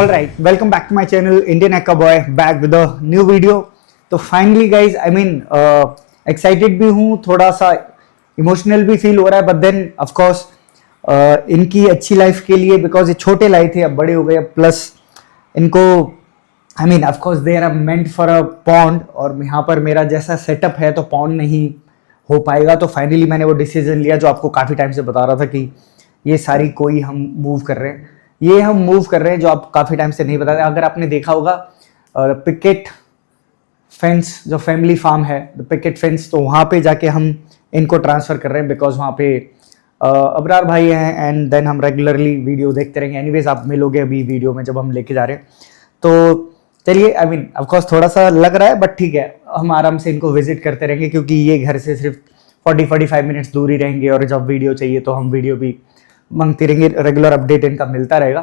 All right, welcome back to my channel Indian Akka Boy, back with a new video. तो finally guys I mean excited भी हूँ, थोड़ा सा emotional भी feel हो रहा है, बट देन ऑफ कोर्स इनकी अच्छी लाइफ के लिए, बिकॉज ये छोटे लाए थे अब बड़े हो गए, प्लस इनको I mean of course they are meant for a pond, और यहाँ पर मेरा जैसा सेटअप है तो पॉन्ड नहीं हो पाएगा। तो फाइनली मैंने वो डिसीजन लिया जो आपको काफ़ी टाइम से बता रहा था कि ये सारी कोई हम मूव कर रहे हैं, ये हम मूव कर रहे हैं जो आप काफ़ी टाइम से नहीं बता रहे। अगर आपने देखा होगा पिकेट फेंस जो फैमिली फार्म है, पिकेट फेंस, तो वहाँ पे जाके हम इनको ट्रांसफ़र कर रहे हैं, बिकॉज वहाँ पे अबरार भाई हैं, एंड देन हम रेगुलरली वीडियो देखते रहेंगे। एनीवेज आप मिलोगे अभी वीडियो में जब हम लेके जा रहे हैं। तो चलिए, आई मीन ऑफकोर्स थोड़ा सा लग रहा है, बट ठीक है, हम आराम से इनको विजिट करते रहेंगे, क्योंकि ये घर से सिर्फ 40-45 मिनट्स दूर ही रहेंगे, और जब वीडियो चाहिए तो हम वीडियो भी मांगते रहेंगे, रेगुलर अपडेट इनका मिलता रहेगा।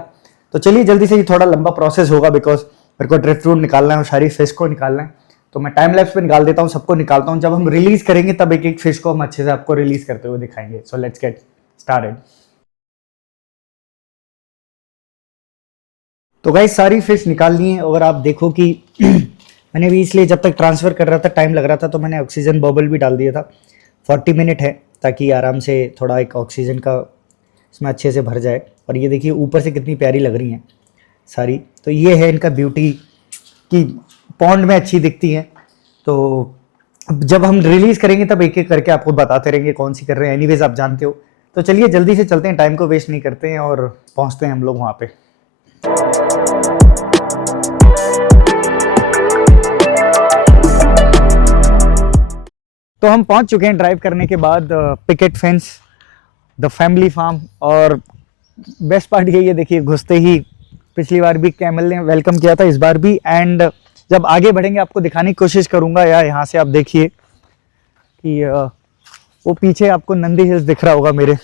तो चलिए जल्दी से, ये थोड़ा लंबा प्रोसेस होगा, बिकॉज मेरे को ड्रिफ्ट फ्रूट निकालना है और सारी फिश को निकालना है, तो मैं टाइम लैप्स पे निकाल देता हूँ, सबको निकालता हूँ। जब हम रिलीज करेंगे तब एक एक फिश को हम अच्छे से आपको रिलीज करते हुए दिखाएंगे। So let's get started. तो गाइस सारी फिश निकाल ली है, अगर आप देखो कि मैंने भी इसलिए जब तक ट्रांसफ़र कर रहा था टाइम लग रहा था, तो मैंने ऑक्सीजन बबल भी डाल दिया था। 40 मिनट है, ताकि आराम से थोड़ा एक ऑक्सीजन का इसमें अच्छे से भर जाए। और ये देखिए ऊपर से कितनी प्यारी लग रही हैं सारी। तो ये है इनका ब्यूटी कि पॉन्ड में अच्छी दिखती हैं। तो जब हम रिलीज़ करेंगे तब एक एक करके आपको बताते रहेंगे कौन सी कर रहे हैं। एनीवेज आप जानते हो। तो चलिए जल्दी से चलते हैं, टाइम को वेस्ट नहीं करते हैं और पहुँचते हैं हम लोग वहाँ पे। तो हम पहुंच चुके हैं ड्राइव करने के बाद picket fence the family farm. और बेस्ट पार्ट यही है, देखिए घुसते ही पिछली बार भी कैमल ने वेलकम किया था, इस बार भी। एंड जब आगे बढ़ेंगे आपको दिखाने की कोशिश करूंगा। या यहाँ से आप देखिए कि वो पीछे आपको नंदी हिल्स दिख रहा होगा मेरे,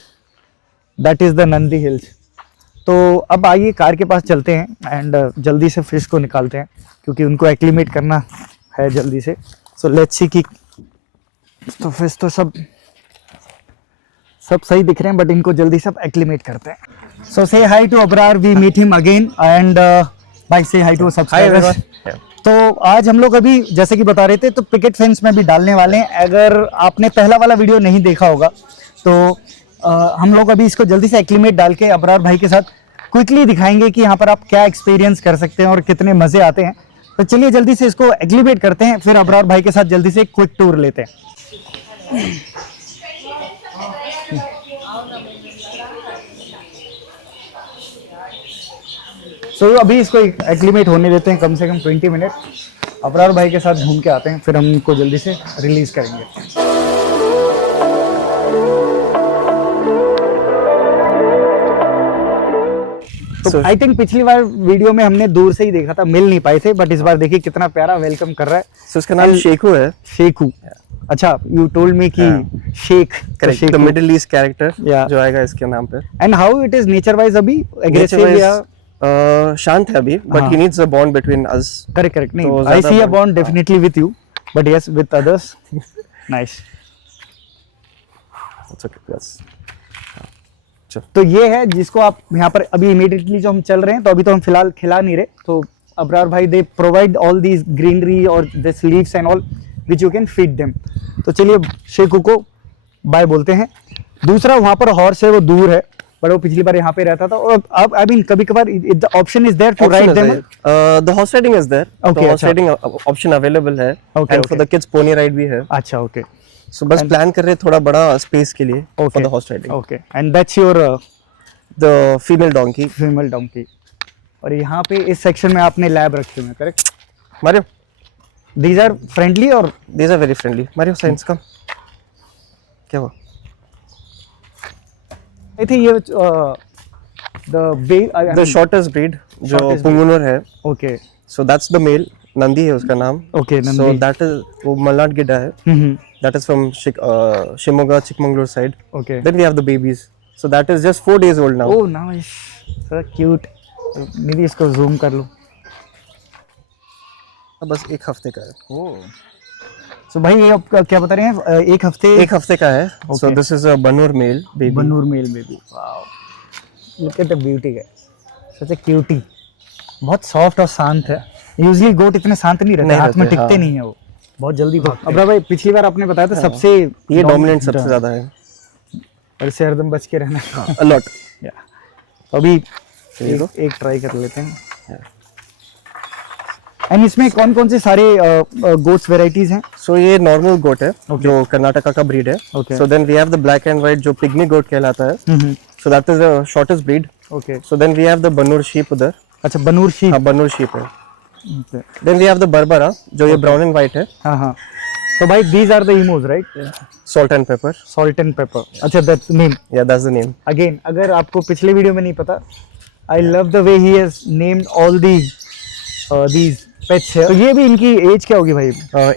that is the Nandi hills. तो अब आइए कार के पास चलते हैं एंड जल्दी से फिश को निकालते हैं, क्योंकि उनको एक्लीमेट करना है जल्दी से। सो लेट्स सी कि तो फिश तो सब सही दिख रहे हैं, बट इनको जल्दी सब एक्लीमेट करते हैं। So say hi to Abrar, we meet him again, and भाई से हाई टू सब्सक्राइबर्स। तो आज हम लोग अभी जैसे कि बता रहे थे, तो पिकेट फेंस में भी डालने वाले हैं। अगर आपने पहला वाला वीडियो नहीं देखा होगा तो हम लोग अभी इसको जल्दी से एक्लीमेट डाल के अबरार भाई के साथ क्विकली दिखाएंगे कि यहाँ पर आप क्या एक्सपीरियंस कर सकते हैं और कितने मज़े आते हैं। तो चलिए जल्दी से इसको एक्लीमेट करते हैं, फिर अबरार भाई के साथ जल्दी से क्विक टूर लेते हैं। तो अभी इसको एक्लीमेट होने देते हैं कम से कम 20 मिनट। अबरार भाई के साथ घूम के आते हैं, फिर हम इनको जल्दी से रिलीज करेंगे। तो आई थिंक पिछली बार वीडियो में हमने दूर से ही देखा था, मिल नहीं पाए थे, बट इस बार देखिए कितना प्यारा वेलकम कर रहा है। So, उसका नाम शेखू है। शेखू, अच्छा, यू टोल्ड मी कि Sheikh, correct, the Middle East character जो आएगा इसके नाम पे। And how it is nature wise? अभी एग्रेसिव या शांत है अभी, but he needs a bond between us. Correct, नहीं, I see a bond definitely with you, but yes with others. Nice, that's okay, yes. तो ये है जिसको आप यहाँ पर अभी इमीडिएटली जो हम चल रहे हैं, तो अभी तो हम फिलहाल खिला नहीं रहे। तो अबरार भाई they provide all these greenery और this leaves and all which you can feed them. तो चलिए शेखू को बाय बोलते हैं। दूसरा वहाँ पर हॉर्स है, वो दूर है, बट वो पिछली बार यहाँ पे रहता था। और अब आई मीन कभी कभार the option is there to ride them. The horse riding is there, the horse riding option available है, and for the kids pony ride भी है। अच्छा, ओके। सो बस प्लान कर रहे हैं थोड़ा बड़ा स्पेस के लिए for the horse riding. Okay, and that's your the female donkey. Female donkey. और यहाँ पे इस सेक्शन में आपने लैब रखे हुए हैं, correct Mario? These are friendly or these are very friendly. Mario, science come. क्या हुआ? I think ये the shortest breed जो पुंगनुर है। Okay. So that's the male. Nandi है उसका नाम। Okay, Nandi. So that is वो मलनाड गिड्डा है। That is from Shimoga, Chikmagalur side. Okay. Then we have the babies. So that is just 4 days old now. Oh, nice. So cute. निधि इसको zoom कर लो। बस 1 हफ्ते का है। Oh. So भाई ये आप क्या बता रहे हैं? 1 हफ्ते का है। So this is a Banur male baby. Banur male baby. Wow. Look at the beauty guys. Such a cutie. बहुत सॉफ्ट और शांत है। यूजली गोट इतने शांत नहीं रहते, नहीं हाथ में रहते, टिकते हाँ। नहीं है वो, बहुत जल्दी भागते हैं। अब भाई पिछली बार आपने बताया था सबसे ये डोमिनेंट सबसे ज्यादा है, और इससे हरदम बच के रहना। a lot। या तो अभी ये लो। एक ट्राई कर लेते हैं। एंड इसमें कौन कौन से सारे गोट्स वेराइटीज हैं? सो ये नॉर्मल गोट है जो कर्नाटका का ब्रीड है। Okay. So then we have the black and white जो पिग्मी गोट कहलाता है। So that is the shortest breed. Okay, so then we have the Banur sheep उधर। अच्छा बनूर शीप। हाँ, बनूर शीप है। Then we have the Barbari जो ये ब्राउन एंड व्हाइट है। हाँ हाँ, तो भाई these are the emus right? Salt and pepper. Salt and pepper, अच्छा दैट्स नेम। या दैट्स द नेम। अगेन अगर आपको पिछले वीडियो में नहीं पता, I love the way he has named all these pets है। तो ये भी इनकी एज क्या होगी भाई?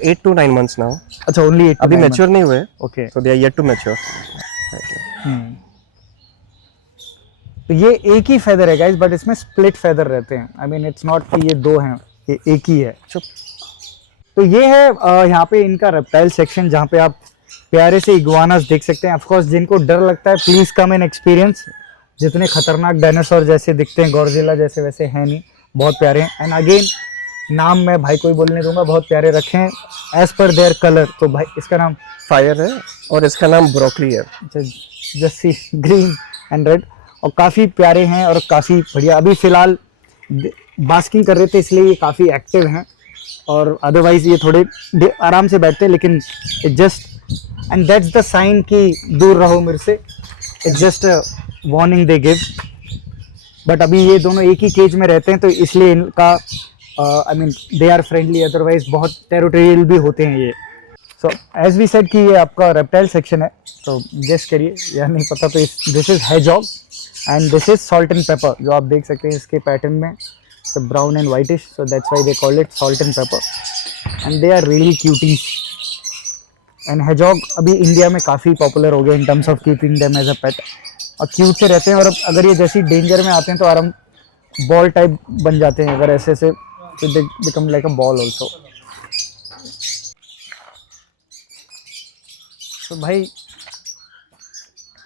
8 to 9 months नाउ। अच्छा ओनली 8 अभी मैच्योर नहीं हुए। Okay, so they are yet to mature. तो ये एक ही फेदर है गाइस, बट इसमें स्प्लिट फेदर रहते हैं। आई मीन इट्स नॉट कि ये दो हैं, ये एक ही है। तो ये है यहाँ पे इनका रेप्टाइल सेक्शन, जहाँ पे आप प्यारे से इग्वानास देख सकते हैं। ऑफ कोर्स जिनको डर लगता है प्लीज कम एंड एक्सपीरियंस। जितने खतरनाक डायनासोर जैसे दिखते हैं, गॉडजिला जैसे, वैसे हैं नहीं, बहुत प्यारे हैं। एंड अगेन नाम मैं भाई कोई बोलने दूंगा, बहुत प्यारे रखे हैं एज पर देयर कलर। तो भाई इसका नाम फायर है और इसका नाम ब्रोकली है। जस्सी ग्रीन एंड रेड, और काफ़ी प्यारे हैं और काफ़ी बढ़िया। अभी फ़िलहाल बास्किंग कर रहे थे इसलिए ये काफ़ी एक्टिव हैं, और अदरवाइज ये थोड़े आराम से बैठते हैं। लेकिन it just and that's the sign कि दूर रहो मेरे से, it just warning they give. But अभी ये दोनों एक ही केज में रहते हैं, तो इसलिए इनका I mean they are friendly, otherwise बहुत टेरिटोरियल भी होते हैं ये। सो एज वी सेड कि ये आपका रेप्टाइल सेक्शन है, तो गेस करिए, या नहीं पता तो this is hedgehog and this is salt and pepper, जो आप देख सकते हैं इसके पैटर्न में, brown and whitish, so that's why they called it salt and pepper and they are really cuties. And hedgehog अभी इंडिया में काफ़ी पॉपुलर हो गया in terms of keeping them as a pet, और क्यूट से रहते हैं। और अब अगर ये जैसी डेंजर में आते हैं तो आराम बॉल टाइप बन जाते हैं, अगर ऐसे से तो they become like a ball also. तो भाई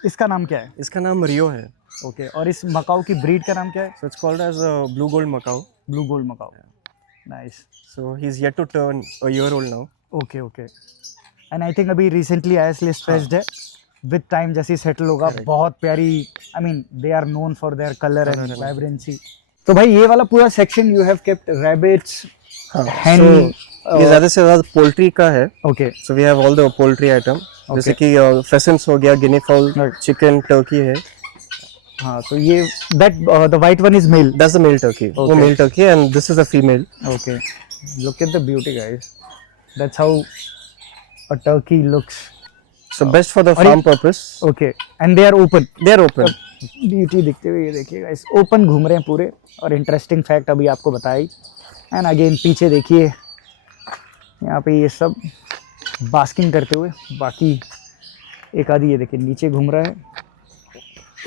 इसका नाम क्या है? इसका नाम रियो है। ओके, और इस मकाऊ की ब्रीड का नाम क्या है? So it's called as a blue gold Macau. Blue gold Macau, nice. So he's yet to turn a year old now. Okay okay, and I think अभी रिसेंटली आया इसलिए स्ट्रेस्ड है। विद टाइम जैसे सेटल होगा, बहुत प्यारी, I mean they are known for their colour and vibrancy. तो भाई ये वाला पूरा section you have kept rabbits, hen, So ये ज़्यादा से ज़्यादा पोल्ट्री का है। Okay So we have all the poultry item. जैसे कि pheasants हो गया, guinea fowl, chicken, turkey है। हाँ, तो ये that the white one is male. That's the male turkey. वो Okay. male turkey and this is a female. Okay, look at the beauty guys, that's how a turkey looks. So best for the और farm purpose. Okay, and they are open. They are open. Beauty दिखते हुए ये देखिए guys, open घूम रहे हैं पूरे। और इंटरेस्टिंग फैक्ट अभी आपको बताई। एंड अगेन पीछे देखिए, यहाँ पे ये सब बास्किंग करते हुए, बाकी एक आधी ये देखिए नीचे घूम रहा है,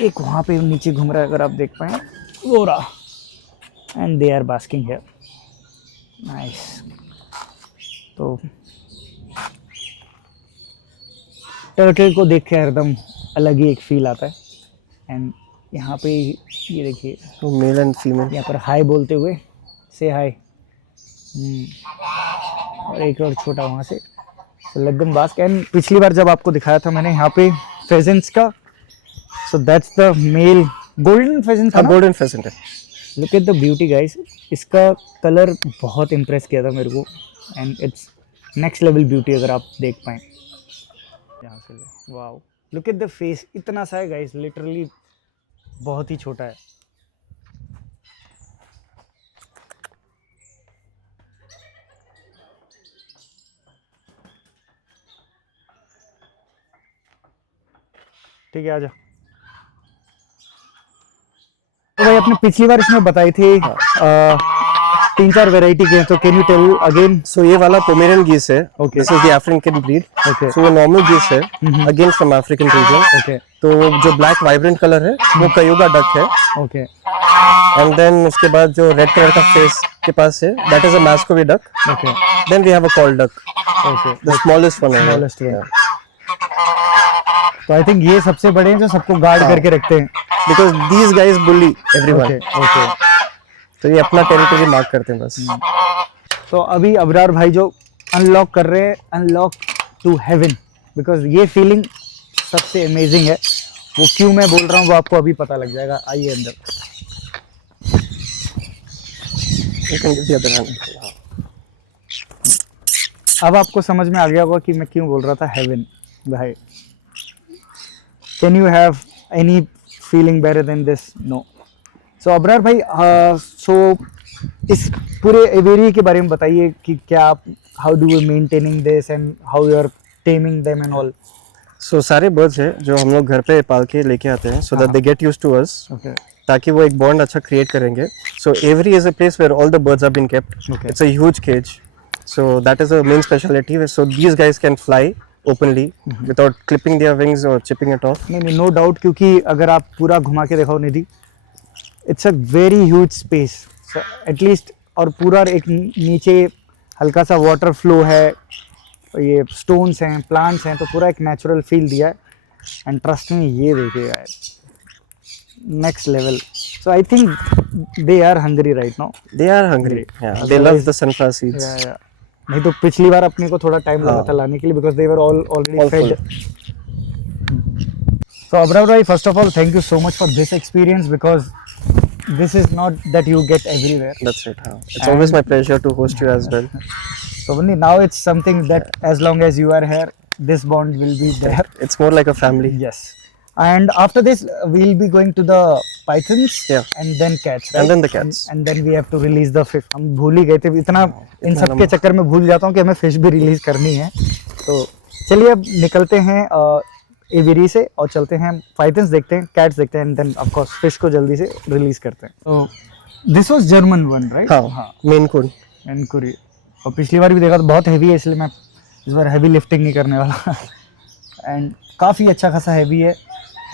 एक वहाँ पे नीचे घूम रहा है, अगर आप देख पाए वो रहा। And they are basking here, nice. तो टर्टल को देख के एकदम अलग ही एक फील आता है। एंड यहाँ पे ये देखिए, So male and female. यहाँ पर हाय बोलते हुए, से हाय। और एक और छोटा वहाँ से, तो लगन बास्क। एंड पिछली बार जब आपको दिखाया था मैंने यहाँ पे फेजेंट्स का, so that's the male golden pheasant था ना? Golden pheasant है। Look at the beauty guys, इसका कलर बहुत इम्प्रेस किया था मेरे को, and it's next level beauty अगर आप देख पाएँ यहाँ से। Wow, look at the face, इतना सा है गाइस, लिटरली बहुत ही छोटा है। ठीक है, आजा। तो भाई आपने पिछली बार इसमें बताई थी 3-4 वैरायटी के हैं, तो can you tell again? So ये वाला Pomeranian geese है। Okay. This is the African breed. Okay. So वो normal geese है, again from African region. Okay तो जो black vibrant color है वो Cayuga duck है। ओके And then उसके बाद जो red color का face के पास है, that is a Muscovy duck. Okay Then we have a coll duck, okay, the smallest one. है। Smallest one. तो आई थिंक ये सबसे बड़े हैं जो सबको गार्ड करके रखते हैं। Because these guys bully everyone. Okay okay, तो ये अपना टेरिटरी मार्क करते हैं बस। तो अभी अबरार भाई जो अनलॉक कर रहे हैं, अनलॉक टू हेवन, बिकॉज ये फीलिंग सबसे अमेजिंग है। वो क्यों मैं बोल रहा हूँ वो आपको अभी पता लग जाएगा। आइए अंदर। अब आपको समझ में आ गया होगा कि मैं क्यों बोल रहा था हेवन भाई। Can you have any feeling better than this? No. So Abrar भाई, इस पूरे एवेरी के बारे में बताइए कि क्या आप, how do you maintaining this and how you are taming them and all. So सारे बर्ड्स है जो हम लोग घर पे पाल के लेके आते हैं, so that they get used to us, ताकि वो एक बॉन्ड अच्छा क्रिएट करेंगे। So aviary is a place where all the birds are been kept. It's a huge cage, so that is a main speciality. So these guys can fly openly without clipping their wings और chipping it off. नहीं, no doubt, क्योंकि अगर आप पूरा घुमा के देखो Nidhi, it's a very huge space at least. और पूरा एक नीचे हल्का सा वाटर फ्लो है, ये स्टोन्स हैं, प्लांट्स हैं, तो पूरा एक नेचुरल फील दिया है। एंड ट्रस्ट में ये देखिएगा, next level. So I think they are hungry right now. They are hungry, they love the sunflower seeds. नहीं तो पिछली बार अपने को थोड़ा टाइम लगा था लाने के लिए, because they were already fed. So Abrar bhai, first of all, thank you so much for this experience, because this is not that you get everywhere. That's right. It's always my pleasure to host you as well. So Vandi, now it's something that as long as you are here, this bond will be there. It's more like a family. Yes. And after this, we'll be going to the pythons, and then cats, right? And then the cats. And then we have to release the fish. हम भूल ही गए थे, इतना इन सब के चक्कर में भूल जाता हूँ कि हमें फिश भी रिलीज करनी है। तो चलिए अब निकलते हैं एवेरी से और चलते हैं पाइथन्स देखते हैं, कैट्स देखते हैं, and then of course fish को जल्दी से रिलीज करते हैं। तो this was German one right? हाँ, मेन कून। मेन कुरी। और पिछली बार भी देखा तो बहुत हैवी है, इसलिए मैं इस बार हैवी लिफ्टिंग नहीं करने वाला। एंड काफ़ी अच्छा खासा हैवी है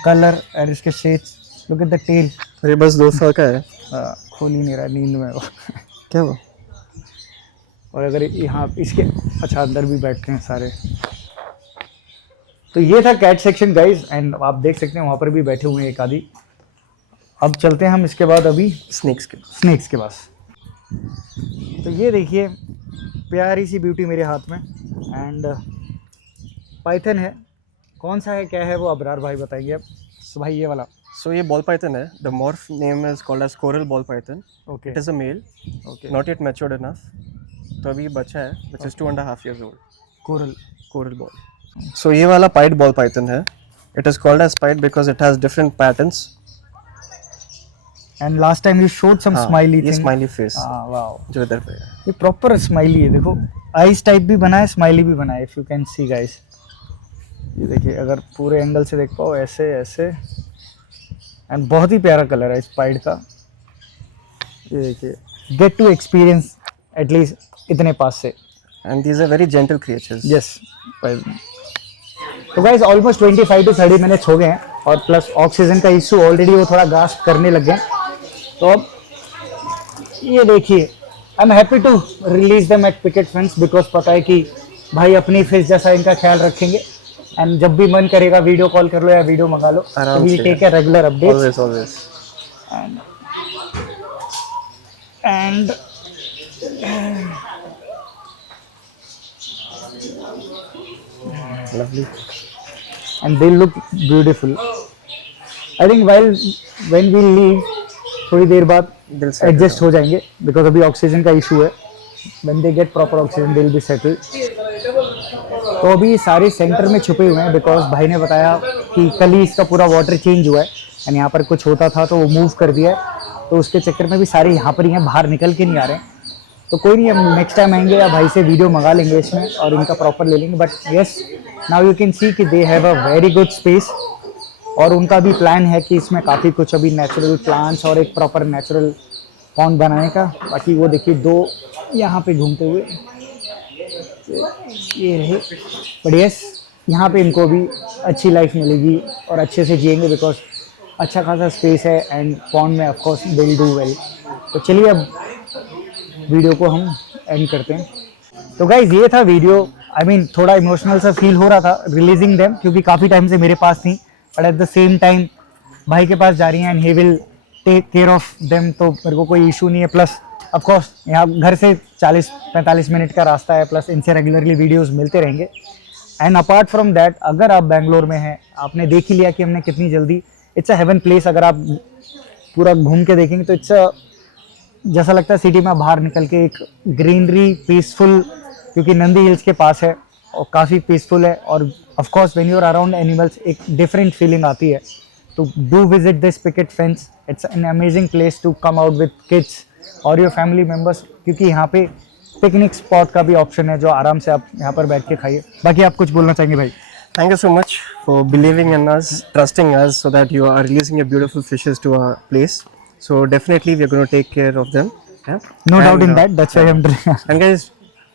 कलर एंड इसके shades. Look at the tail. ये बस 2 साल का है। खोल ही नहीं रहा, नींद में वो। क्या वो? और अगर यहाँ इसके अच्छा अंदर भी बैठते हैं सारे। तो ये था कैट सेक्शन गाइस, एंड आप देख सकते हैं वहाँ पर भी बैठे हुए हैं एक आधी। अब चलते हैं हम इसके बाद अभी स्नेक्स के पास। तो ये देखिए प्यारी सी ब्यूटी मेरे हाथ में, एंड पाइथन है। कौन सा है, क्या है वो अबरार भाई बताइए अब। सो भाई ये वाला। सो ये बॉल पाइथन है। The morph name is called as coral ball python. Okay. It is a male, not yet matured enough. तो अभी बच्चा है which is 2.5 years old। Coral ball. So ये वाला pied ball python है। It is called as pied because it has different patterns. And last time you showed some smiley thing. ये smiley face। wow। जो इधर पे है। ये proper smiley है, देखो eyes टाइप भी बना है, smiley भी बना है। If you can see guys, ये देखिए अगर पूरे एंगल से देख पाओ, ऐसे ऐसे, एंड बहुत ही प्यारा कलर है इस पाइड का। ये देखिए, get to experience at least इतने पास से। And these are very gentle creatures. Yes। तो गाइज ऑलमोस्ट 25 to 30 मिनट्स हो गए हैं, और प्लस ऑक्सीजन का इशू ऑलरेडी वो थोड़ा गास्प करने लग गए। तो अब ये देखिए, I am happy to release them at Picket Fence, because पता है कि भाई अपनी फिश जैसा इनका ख्याल रखेंगे। एंड जब भी मन करेगा वीडियो कॉल कर लो या वीडियो मंगा लो, we take a regular updates. Always। एंड Lovely। And they look beautiful. I think when we leave, थोड़ी देर बाद एडजस्ट हो जाएंगे, बिकॉज अभी ऑक्सीजन का इशू है। When they get proper oxygen, they'll be settled. तो अभी सारे सेंटर में छुपे हुए हैं, बिकॉज भाई ने बताया कि कल ही इसका पूरा वाटर चेंज हुआ है, एंड यहाँ पर कुछ होता था तो वो मूव कर दिया है। तो उसके चक्कर में भी सारे यहाँ पर ही हैं, बाहर निकल के नहीं आ रहे हैं। तो कोई नहीं, हम नेक्स्ट टाइम आएंगे या भाई से वीडियो मंगा लेंगे इसमें और इनका प्रॉपर ले लेंगे। But yes, now you can see कि they have a very good space, और उनका भी प्लान है कि इसमें काफ़ी कुछ अभी नेचुरल प्लांट्स और एक प्रॉपर नेचुरल पॉन्ड बनाने का। बाकी वो देखिए 2 यहाँ पे घूमते हुए ये रहे। बट येस, यहाँ पे इनको भी अच्छी लाइफ मिलेगी और अच्छे से जिएंगे, बिकॉज अच्छा खासा स्पेस है, एंड पॉन्ड में of course they will do well. तो चलिए अब वीडियो को हम एंड करते हैं। तो गाइज ये था वीडियो। आई मीन थोड़ा इमोशनल सा फील हो रहा था रिलीजिंग देम, क्योंकि काफ़ी टाइम से मेरे पास थी, but at the same time भाई के पास जा रही हैं, and he will take care of them, तो मेरे को कोई इशू नहीं है। प्लस ऑफ कोर्स यहाँ घर से 40-45 मिनट का रास्ता है, प्लस इनसे रेगुलरली वीडियोस मिलते रहेंगे। एंड अपार्ट फ्रॉम दैट, अगर आप बैंगलोर में हैं, आपने देख ही लिया कि हमने कितनी जल्दी, इट्स अ हेवन प्लेस। अगर आप पूरा घूम के देखेंगे तो इट्स जैसा लगता है सिटी में बाहर निकल के, एक ग्रीनरी, पीसफुल, क्योंकि नंदी हिल्स के पास है और काफ़ी पीसफुल है। और of course when you are around animals एक डिफरेंट फीलिंग आती है। तो do visit this Picket Fence, it's an amazing place to come out with kids और योर फैमिली मेम्बर्स, क्योंकि यहाँ पे पिकनिक स्पॉट का भी ऑप्शन है जो आराम से आप यहाँ पर बैठ के खाइए। बाकी आप कुछ बोलना चाहेंगे भाई? Thank you so much for believing in us, trusting us, so that you are releasing your beautiful fishes to our place. So definitely we are going to take care of them. Yeah? No doubt And, in that. That's why I'm doing. And guys,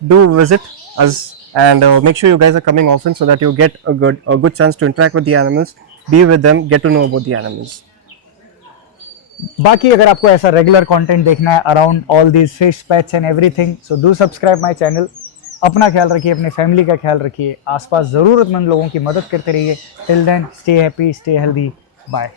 do visit us and make sure you guys are coming often so that you get a good chance to interact with the animals, be with them, get to know about the animals. बाकी अगर आपको ऐसा regular content देखना है around all these fish, pets and everything, so do subscribe my channel. अपना ख्याल रखिए, अपनी फैमिली का ख्याल रखिए, आसपास ज़रूरतमंद लोगों की मदद करते रहिए। Till then, stay happy, stay healthy, bye.